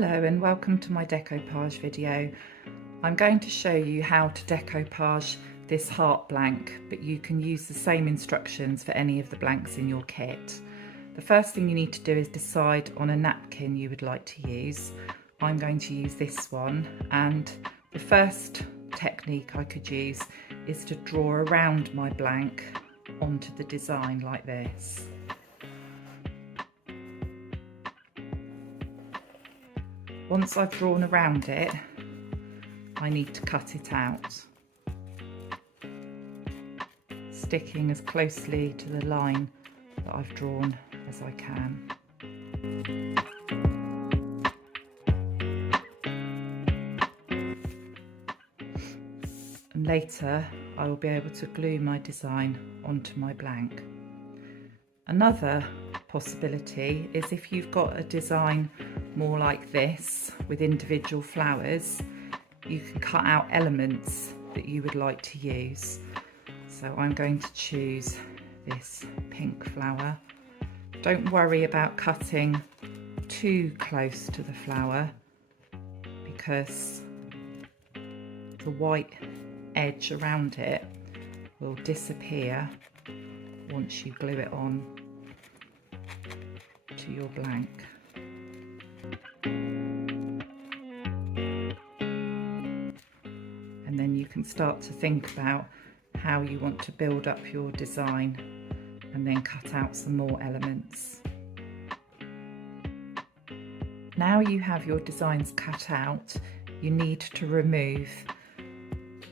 Hello and welcome to my decoupage video. I'm going to show you how to decoupage this heart blank, but you can use the same instructions for any of the blanks in your kit. The first thing you need to do is decide on a napkin you would like to use. I'm going to use this one, and the first technique I could use is to draw around my blank onto the design like this. Once I've drawn around it, I need to cut it out, sticking as closely to the line that I've drawn as I can. And later I will be able to glue my design onto my blank. Another possibility is if you've got a design more like this with individual flowers, you can cut out elements that you would like to use. So I'm going to choose this pink flower. Don't worry about cutting too close to the flower because the white edge around it will disappear once you glue it on to your blank. And then you can start to think about how you want to build up your design and then cut out some more elements. Now you have your designs cut out, you need to remove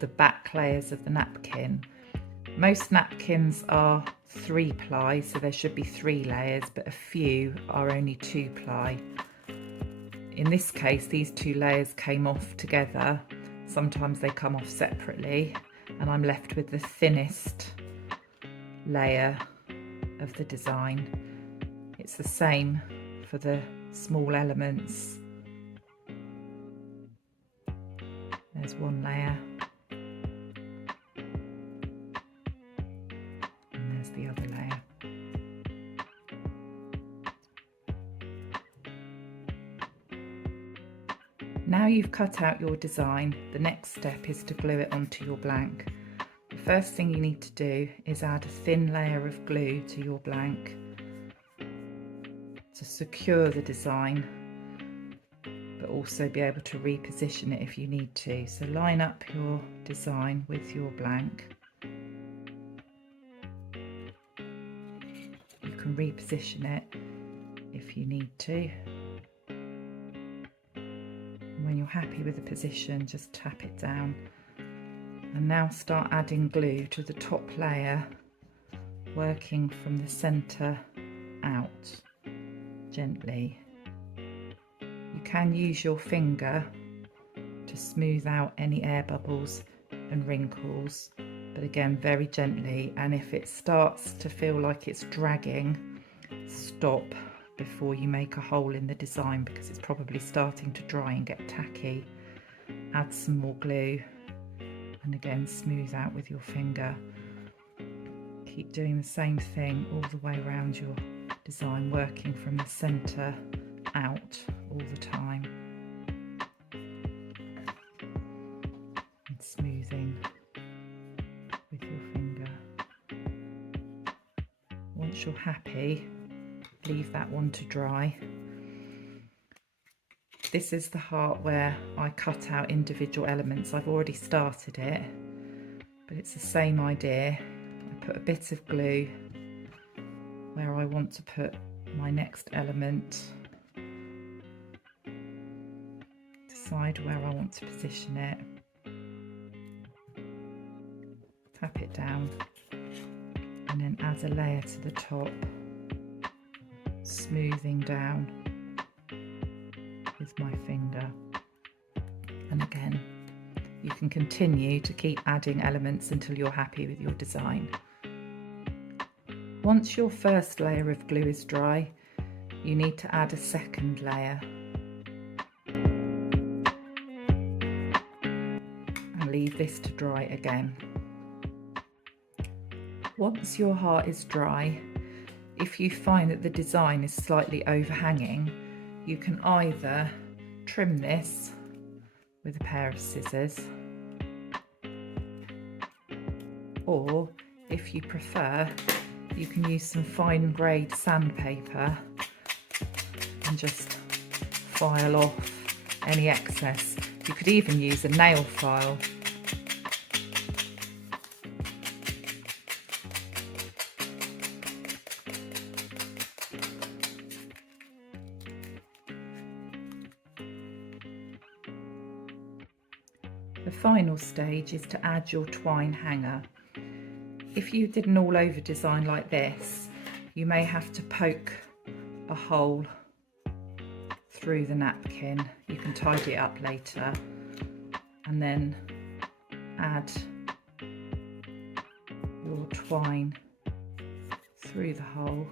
the back layers of the napkin. Most napkins are 3-ply, so there should be 3 layers, but a few are only 2-ply. In this case, these 2 layers came off together. Sometimes they come off separately, and I'm left with the thinnest layer of the design. It's the same for the small elements. There's one layer. And there's the other layer. Now you've cut out your design, the next step is to glue it onto your blank. The first thing you need to do is add a thin layer of glue to your blank to secure the design, but also be able to reposition it if you need to. So line up your design with your blank. You can reposition it if you need to. When you're happy with the position, just tap it down. And now start adding glue to the top layer, working from the centre out gently. You can use your finger to smooth out any air bubbles and wrinkles, but again very gently, and if it starts to feel like it's dragging, stop before you make a hole in the design because it's probably starting to dry and get tacky. Add some more glue and again smooth out with your finger. Keep doing the same thing all the way around your design, working from the centre out all the time and smoothing with your finger. Once you're happy, leave that one to dry. This is the heart where I cut out individual elements. I've already started it, but it's the same idea. I put a bit of glue where I want to put my next element, decide where I want to position it, tap it down, and then add a layer to the top, smoothing down with my finger. And again, you can continue to keep adding elements until you're happy with your design. Once your first layer of glue is dry, you need to add a second layer and leave this to dry again. Once your heart is dry, if you find that the design is slightly overhanging, you can either trim this with a pair of scissors, or if you prefer, you can use some fine grade sandpaper and just file off any excess. You could even use a nail file. The final stage is to add your twine hanger. If you did an all over design like this, you may have to poke a hole through the napkin. You can tidy it up later and then add your twine through the hole.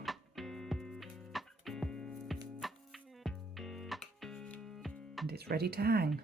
And it's ready to hang.